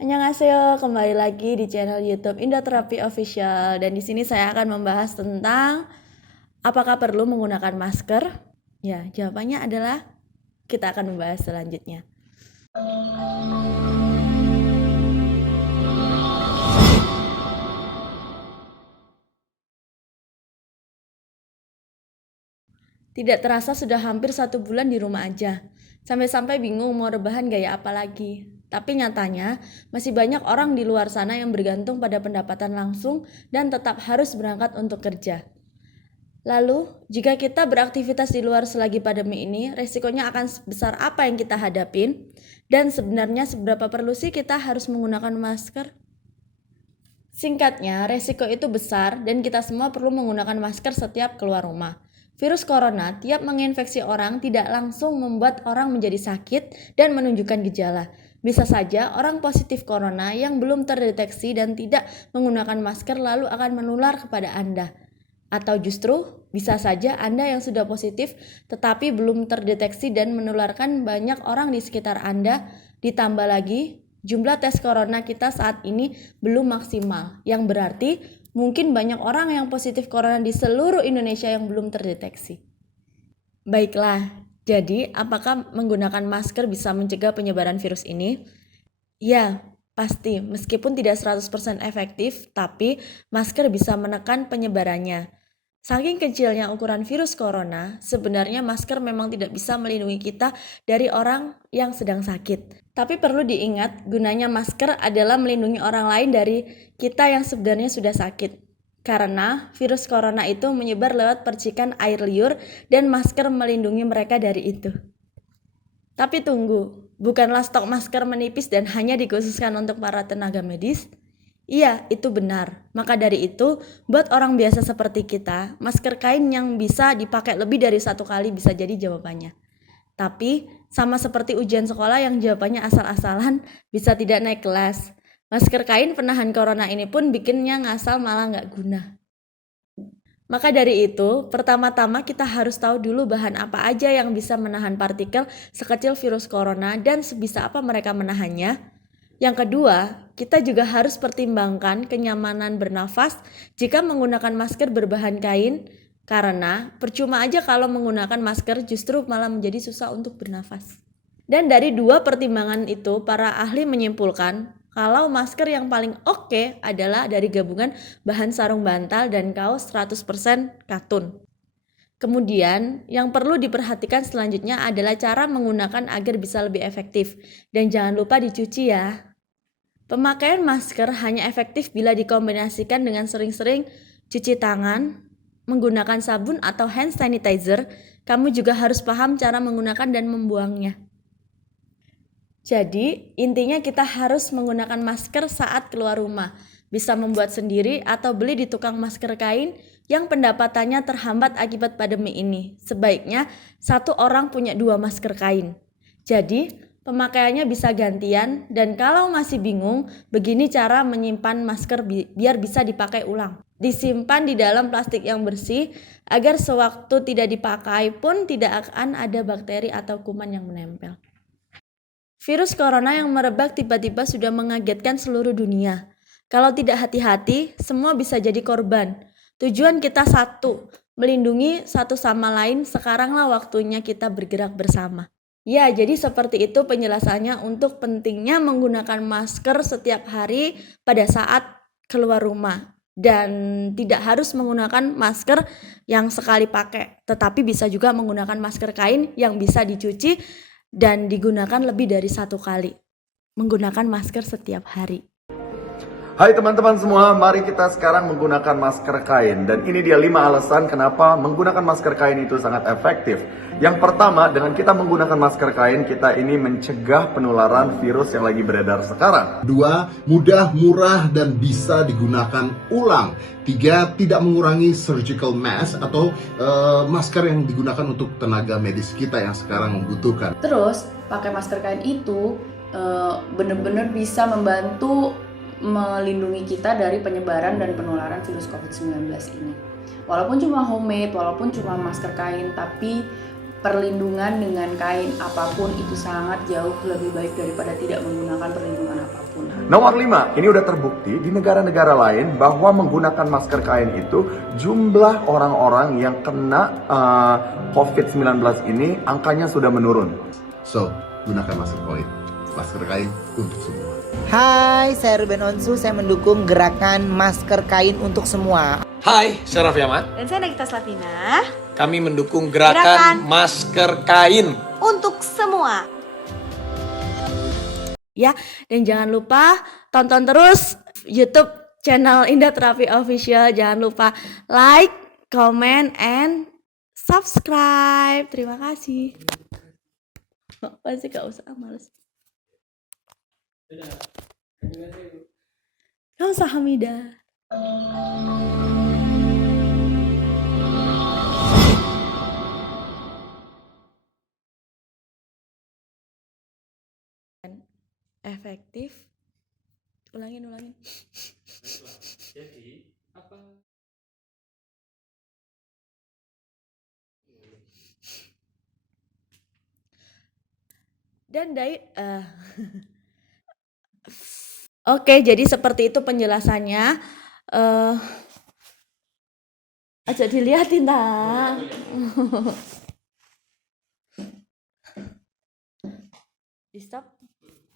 Annyeonghaseyo, kembali lagi di channel YouTube Indoterapi Official, dan di sini saya akan membahas tentang apakah perlu menggunakan masker. Ya, jawabannya adalah kita akan membahas selanjutnya. Tidak terasa sudah hampir 1 bulan di rumah aja. Sampai-sampai bingung mau rebahan gaya apa lagi. Tapi nyatanya, masih banyak orang di luar sana yang bergantung pada pendapatan langsung dan tetap harus berangkat untuk kerja. Lalu, jika kita beraktivitas di luar selagi pandemi ini, resikonya akan sebesar apa yang kita hadapin? Dan sebenarnya seberapa perlu sih kita harus menggunakan masker? Singkatnya, resiko itu besar dan kita semua perlu menggunakan masker setiap keluar rumah. Virus corona tiap menginfeksi orang tidak langsung membuat orang menjadi sakit dan menunjukkan gejala. Bisa saja orang positif corona yang belum terdeteksi dan tidak menggunakan masker lalu akan menular kepada Anda. Atau justru bisa saja Anda yang sudah positif tetapi belum terdeteksi dan menularkan banyak orang di sekitar Anda. Ditambah lagi, jumlah tes corona kita saat ini belum maksimal, yang berarti mungkin banyak orang yang positif corona di seluruh Indonesia yang belum terdeteksi. Baiklah, jadi apakah menggunakan masker bisa mencegah penyebaran virus ini? Ya, pasti. Meskipun tidak 100% efektif, tapi masker bisa menekan penyebarannya. Saking kecilnya ukuran virus corona, sebenarnya masker memang tidak bisa melindungi kita dari orang yang sedang sakit. Tapi perlu diingat, gunanya masker adalah melindungi orang lain dari kita yang sebenarnya sudah sakit. Karena virus corona itu menyebar lewat percikan air liur dan masker melindungi mereka dari itu. Tapi tunggu, bukanlah stok masker menipis dan hanya dikhususkan untuk para tenaga medis? Iya, itu benar. Maka dari itu, buat orang biasa seperti kita, masker kain yang bisa dipakai lebih dari 1 kali bisa jadi jawabannya. Tapi, sama seperti ujian sekolah yang jawabannya asal-asalan, bisa tidak naik kelas. Masker kain penahan corona ini pun bikinnya ngasal malah nggak guna. Maka dari itu, pertama-tama kita harus tahu dulu bahan apa aja yang bisa menahan partikel sekecil virus corona dan sebisa apa mereka menahannya. Yang kedua, kita juga harus pertimbangkan kenyamanan bernafas jika menggunakan masker berbahan kain, karena percuma aja kalau menggunakan masker justru malah menjadi susah untuk bernafas. Dan dari 2 pertimbangan itu, para ahli menyimpulkan kalau masker yang paling oke adalah dari gabungan bahan sarung bantal dan kaos 100% katun. Kemudian, yang perlu diperhatikan selanjutnya adalah cara menggunakan agar bisa lebih efektif. Dan jangan lupa dicuci ya. Pemakaian masker hanya efektif bila dikombinasikan dengan sering-sering cuci tangan, menggunakan sabun atau hand sanitizer. Kamu juga harus paham cara menggunakan dan membuangnya. Jadi, intinya kita harus menggunakan masker saat keluar rumah. Bisa membuat sendiri atau beli di tukang masker kain yang pendapatannya terhambat akibat pandemi ini. Sebaiknya 1 orang punya 2 masker kain. Jadi, pemakaiannya bisa gantian, dan kalau masih bingung, begini cara menyimpan masker biar bisa dipakai ulang. Disimpan di dalam plastik yang bersih agar sewaktu tidak dipakai pun tidak akan ada bakteri atau kuman yang menempel. Virus corona yang merebak tiba-tiba sudah mengagetkan seluruh dunia. Kalau tidak hati-hati, semua bisa jadi korban. Tujuan kita satu, melindungi satu sama lain. Sekaranglah waktunya kita bergerak bersama. Ya, jadi seperti itu penjelasannya untuk pentingnya menggunakan masker setiap hari pada saat keluar rumah. Dan tidak harus menggunakan masker yang sekali pakai, tetapi bisa juga menggunakan masker kain yang bisa dicuci dan digunakan lebih dari 1 kali. Menggunakan masker setiap hari. Hai teman-teman semua, mari kita sekarang menggunakan masker kain. Dan ini dia 5 alasan kenapa menggunakan masker kain itu sangat efektif. Yang pertama, dengan kita menggunakan masker kain, kita ini mencegah penularan virus yang lagi beredar sekarang. 2, mudah, murah, dan bisa digunakan ulang. 3, tidak mengurangi surgical mask atau masker yang digunakan untuk tenaga medis kita yang sekarang membutuhkan. Terus, pakai masker kain itu benar-benar bisa membantu melindungi kita dari penyebaran dan penularan virus COVID-19 ini. Walaupun cuma homemade, walaupun cuma masker kain, tapi perlindungan dengan kain apapun itu sangat jauh lebih baik daripada tidak menggunakan perlindungan apapun. apapun. Nomor 5, ini udah terbukti di negara-negara lain bahwa menggunakan masker kain itu jumlah orang-orang yang kena COVID-19 ini angkanya sudah menurun. So, gunakan masker kain untuk semua. Hai, saya Ruben Onsu, saya mendukung gerakan masker kain untuk semua. Hai, saya Raffi Ahmad. Dan saya Nagita Slavina. Kami mendukung gerakan masker kain Untuk semua. Ya, dan jangan lupa tonton terus YouTube channel Indah Terapi Official. Jangan lupa like, comment, and subscribe. Terima kasih. Pasti gak usah, males. Gak usah, Hamidah. Efektif. Ulangin. Jadi, apa? Dan Oke, jadi seperti itu penjelasannya. Aja dilihatin tak? Di stop.